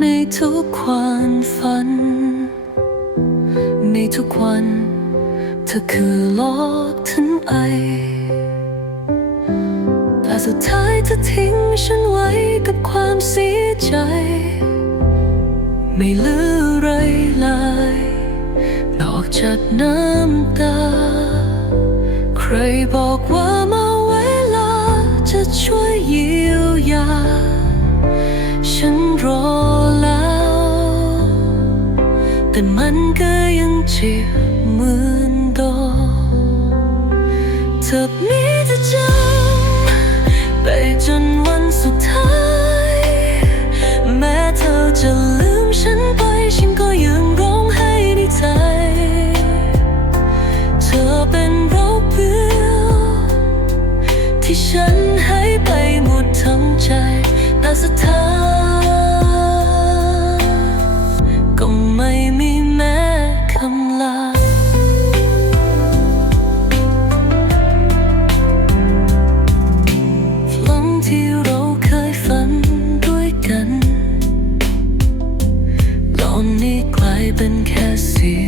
ในทุกความฝัน ในทุกวัน เธอคือโลกทั้งใบแต่สุดท้ายเธอทิ้งฉันไว้กับความเสียใจ ไม่เหลืออะไรเลยนอกจากน้ำตา ใครบอกว่ามาเวลาจะช่วยเยียวยา แต่มันก็ยังเจ็บเหมือนเดิมเธอมีแต่จำไปจนวันสุดท้าย แม้เธอจะลืมฉันไปฉันก็ยังร้องไห้ในใจ เธอเป็นโรคเบื่อที่ฉันให้ไปหมดทั้งใจแต่สุดท้าย เป็นแค่เสียง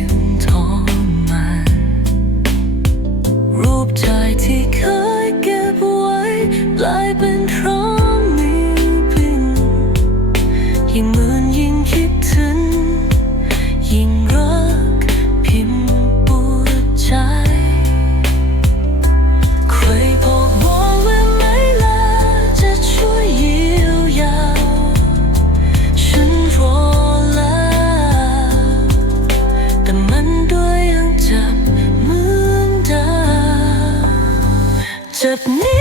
เจ็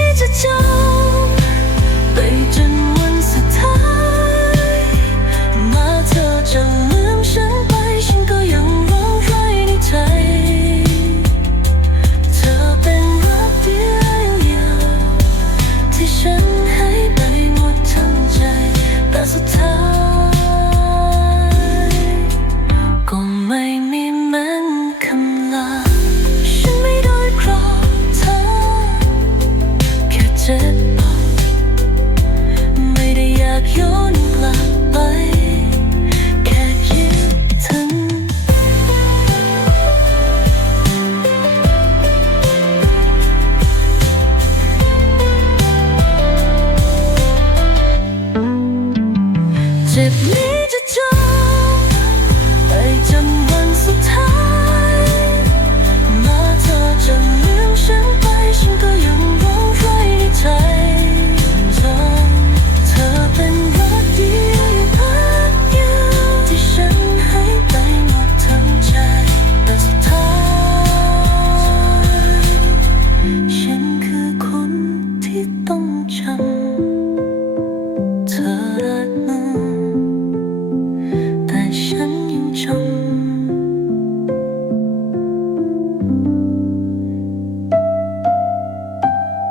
เ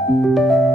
Música